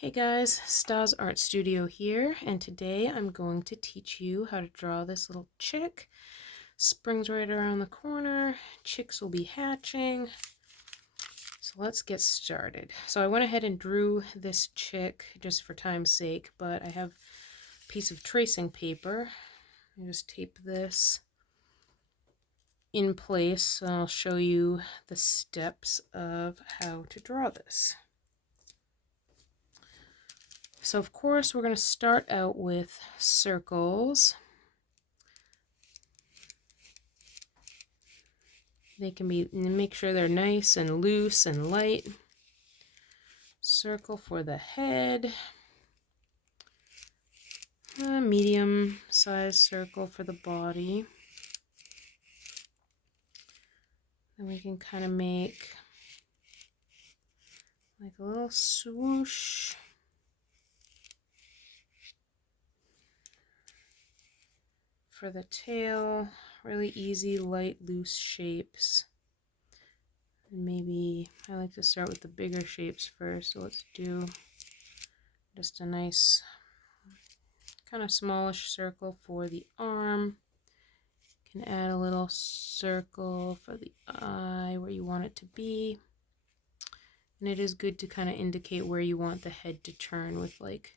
Hey guys, Stas Art Studio here, and today I'm going to teach you how to draw this little chick. Spring's right around the corner, chicks will be hatching, so let's get started. So I went ahead and drew this chick just for time's sake, but I have a piece of tracing paper. I just tape this in place, and I'll show you the steps of how to draw this. So of course we're going to start out with circles. They can be, make sure they're nice and loose and light. Circle for the head. A medium sized circle for the body. Then we can kind of make like a little swoosh. For the tail, really easy, light, loose shapes. And maybe I like to start with the bigger shapes first, so let's do just a nice kind of smallish circle for the arm. You can add a little circle for the eye where you want it to be. And it is good to kind of indicate where you want the head to turn with like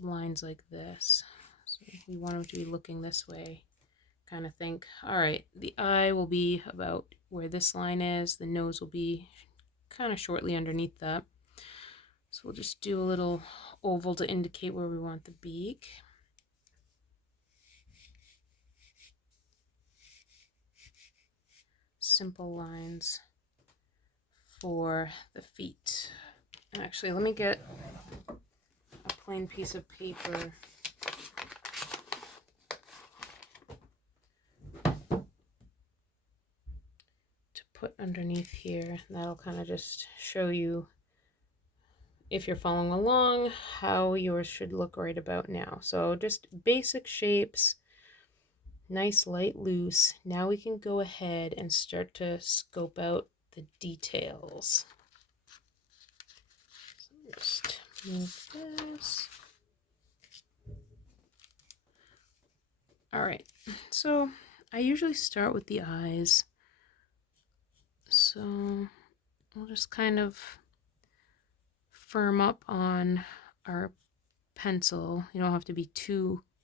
lines like this. So we want them to be looking this way. Kind of think, all right, the eye will be about where this line is. The nose will be kind of shortly underneath that. So we'll just do a little oval to indicate where we want the beak. Simple lines for the feet. Actually, let me get a plain piece of paper. To put underneath here. That'll kind of just show you, if you're following along, how yours should look right about now. So just basic shapes, nice, light, loose. Now we can go ahead and start to scope out the details. So just move this. All right, so I usually start with the eyes. So we'll just kind of firm up on our pencil. You don't have to be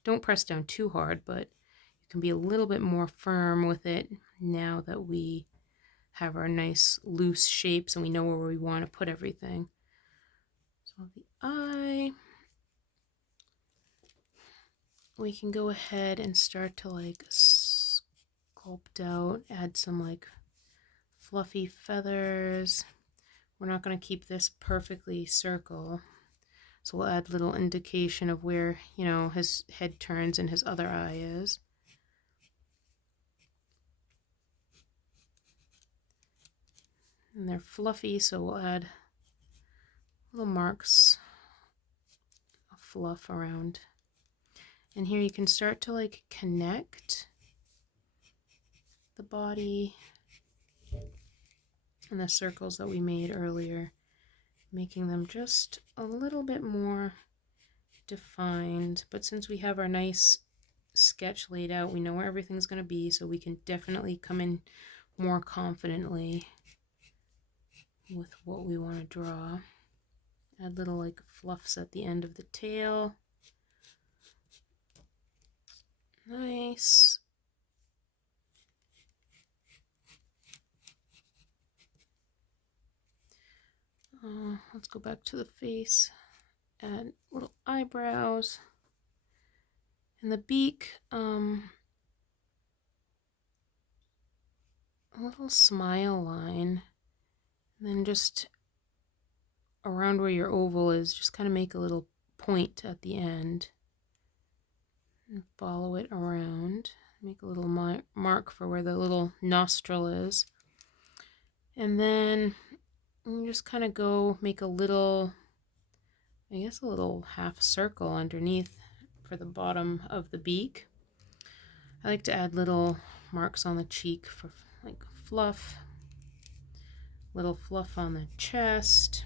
don't press down too hard, but you can be a little bit more firm with it now that we have our nice loose shapes and we know where we want to put everything. So the eye, we can go ahead and start to like sculpt out, add some like fluffy feathers. We're not going to keep this perfectly circle, so we'll add little indication of where, you know, his head turns and his other eye is. And they're fluffy, so we'll add little marks of fluff around. And here you can start to like connect the body and the circles that we made earlier, making them just a little bit more defined. But since we have our nice sketch laid out, we know where everything's going to be, so we can definitely come in more confidently with what we want to draw. Add little like fluffs at the end of the tail. Nice. Let's go back to the face. Add little eyebrows. And the beak, a little smile line. And then just around where your oval is, just kind of make a little point at the end. And follow it around. Make a little mark for where the little nostril is. And then you just kind of go make a little, I guess a little half circle underneath for the bottom of the beak. I like to add little marks on the cheek for like fluff. Little fluff on the chest.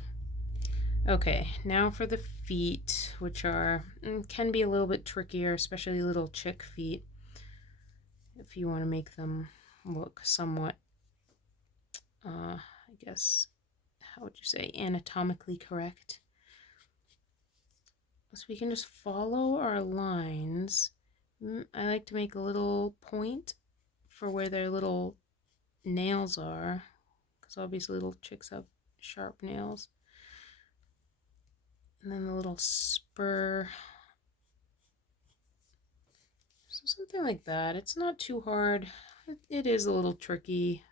Okay, now for the feet, which are can be a little bit trickier, especially little chick feet, if you want to make them look somewhat, I guess, how would you say, anatomically correct. So we can just follow our lines. I like to make a little point for where their little nails are, because obviously little chicks have sharp nails. And then the little spur. So something like that. It's not too hard. It is a little tricky.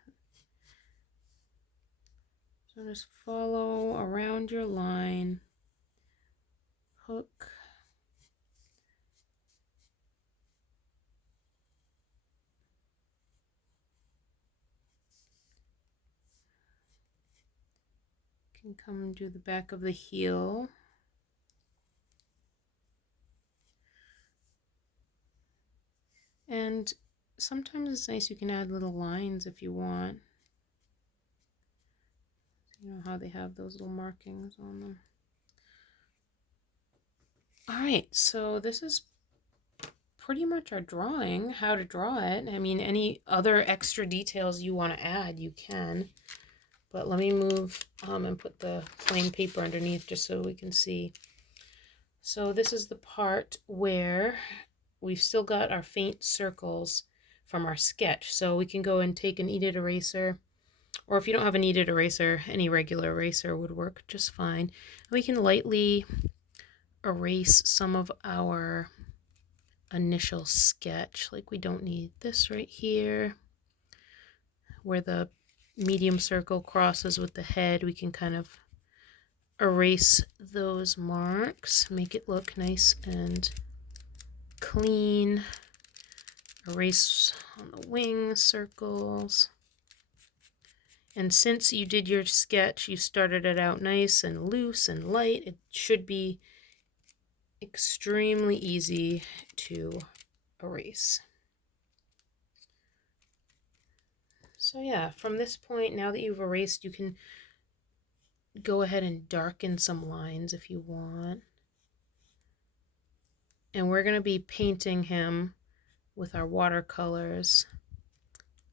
So just follow around your line. Hook. Can come to the back of the heel. And sometimes it's nice, you can add little lines if you want. You know how they have those little markings on them. Alright, so this is pretty much our drawing, how to draw it. I mean, any other extra details you want to add, you can. But let me move and put the plain paper underneath just so we can see. So this is the part where we've still got our faint circles from our sketch. So we can go and take a kneaded eraser, or if you don't have a kneaded eraser, any regular eraser would work just fine. We can lightly erase some of our initial sketch. Like we don't need this right here where the medium circle crosses with the head. We can kind of erase those marks, make it look nice and clean. Erase on the wing circles. And since you did your sketch, you started it out nice and loose and light, it should be extremely easy to erase. So yeah, from this point, now that you've erased, you can go ahead and darken some lines if you want. And we're going to be painting him with our watercolors.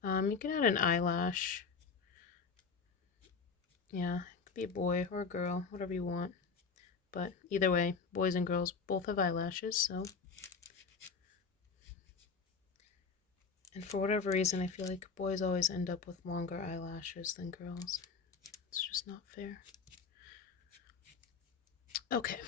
You can add an eyelash. Yeah, it could be a boy or a girl, whatever you want. But either way, boys and girls both have eyelashes, so. And for whatever reason, I feel like boys always end up with longer eyelashes than girls. It's just not fair. Okay.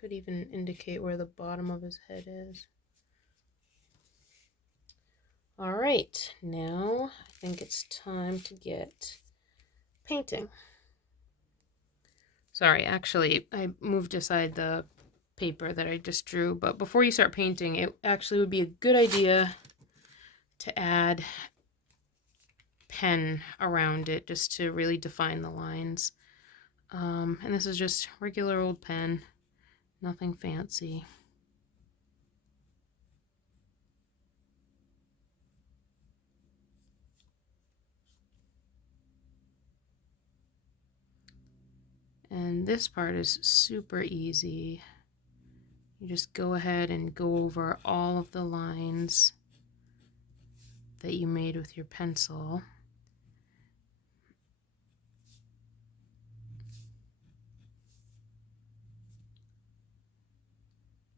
Could even indicate where the bottom of his head is. All right, now I think it's time to get painting. Sorry, actually, I moved aside the paper that I just drew, but before you start painting, it actually would be a good idea to add pen around it just to really define the lines. And this is just regular old pen, nothing fancy. And this part is super easy. You just go ahead and go over all of the lines that you made with your pencil.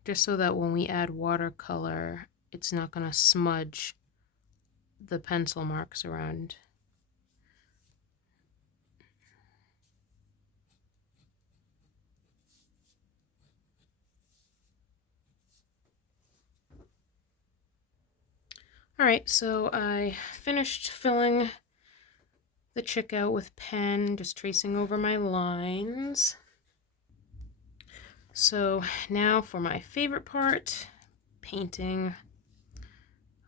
Just so that when we add watercolor, it's not going to smudge the pencil marks around. Alright, so I finished filling the chick out with pen, just tracing over my lines. So now for my favorite part, painting.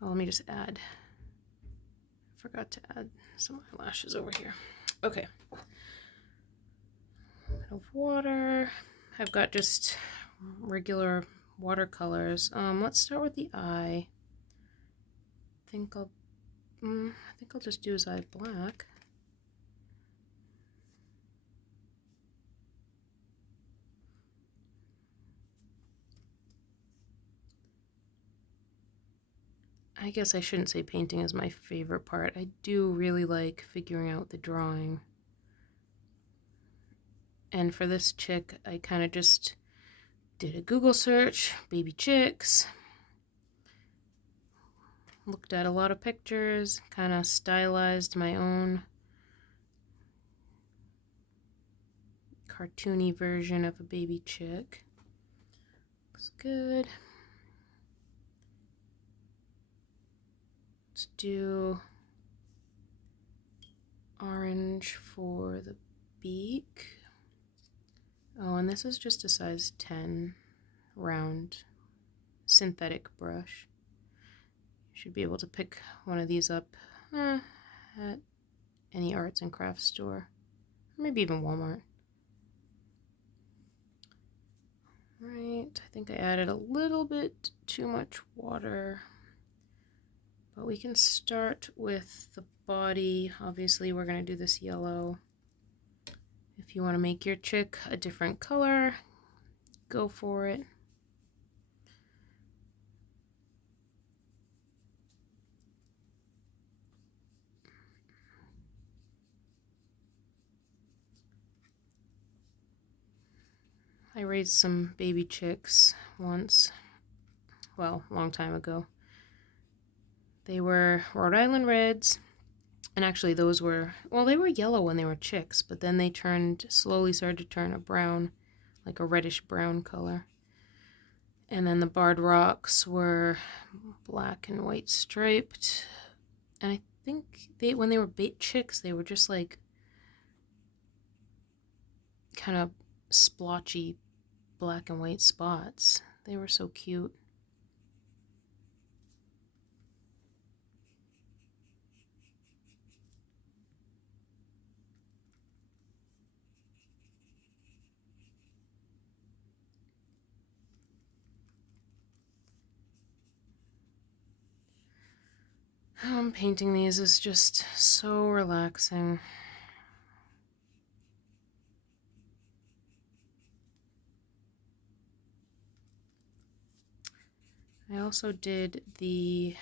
Oh, let me just add, I forgot to add some eyelashes over here. Okay. A bit of water. I've got just regular watercolors. Let's start with the eye. I think I'll I think I'll just do his eye black. I guess I shouldn't say painting is my favorite part. I do really like figuring out the drawing. And for this chick, I kind of just did a Google search, baby chicks, looked at a lot of pictures, kind of stylized my own cartoony version of a baby chick. Looks good. Let's do orange for the beak. Oh, and this is just a size 10 round synthetic brush. You should be able to pick one of these up at any arts and crafts store, or maybe even Walmart. Right, I think I added a little bit too much water, but we can start with the body. Obviously, we're going to do this yellow. If you want to make your chick a different color, go for it. I raised some baby chicks once, well, a long time ago. They were Rhode Island Reds, and actually those were, well, they were yellow when they were chicks, but then they slowly started to turn a brown, like a reddish brown color. And then the Barred Rocks were black and white striped, and I think when they were chicks, they were just like kind of splotchy black and white spots. They were so cute. Painting these is just so relaxing. I also did the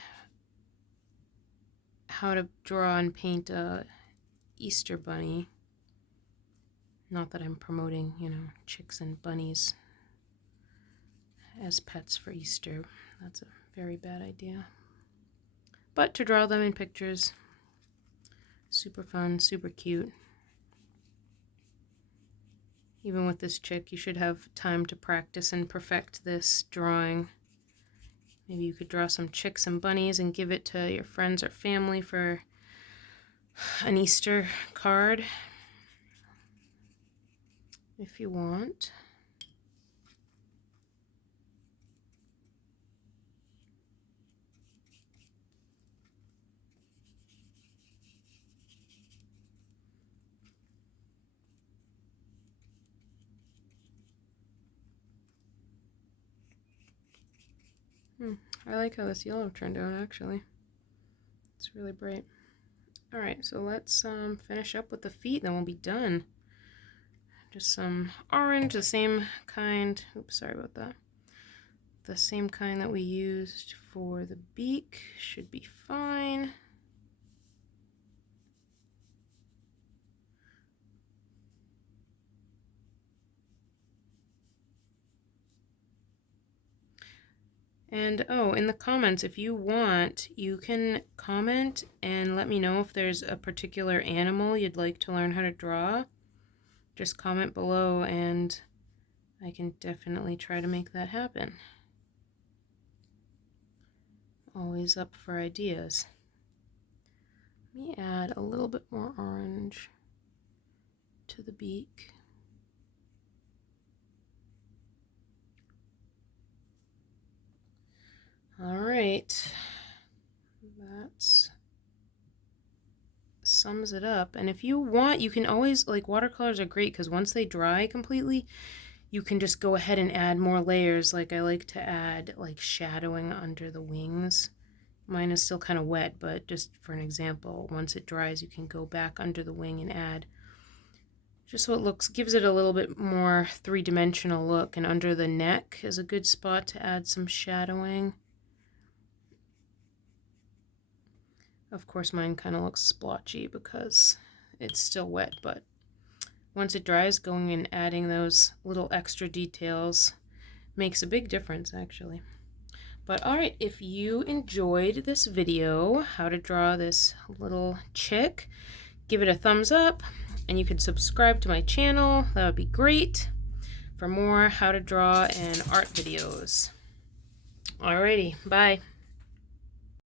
how to draw and paint a Easter bunny. Not that I'm promoting, chicks and bunnies as pets for Easter. That's a very bad idea. But to draw them in pictures, super fun, super cute. Even with this chick, you should have time to practice and perfect this drawing. Maybe you could draw some chicks and bunnies and give it to your friends or family for an Easter card, if you want. I like how this yellow turned out, actually. It's really bright. Alright, so let's finish up with the feet, then we'll be done. Just some orange, the same kind. Oops, sorry about that. The same kind that we used for the beak should be fine. And oh, in the comments, if you want, you can comment and let me know if there's a particular animal you'd like to learn how to draw. Just comment below and I can definitely try to make that happen. Always up for ideas. Let me add a little bit more orange to the beak. All right, that sums it up. And if you want, you can always, like, watercolors are great because once they dry completely, you can just go ahead and add more layers. Like I like to add like shadowing under the wings Mine is still kind of wet, but just for an example, once it dries, you can go back under the wing and add just so it looks, gives it a little bit more three-dimensional look. And under the neck is a good spot to add some shadowing. Of course, mine kind of looks splotchy because it's still wet, but once it dries, going and adding those little extra details makes a big difference, actually. But alright, if you enjoyed this video, how to draw this little chick, give it a thumbs up, and you can subscribe to my channel. That would be great for more how to draw and art videos. Alrighty, bye.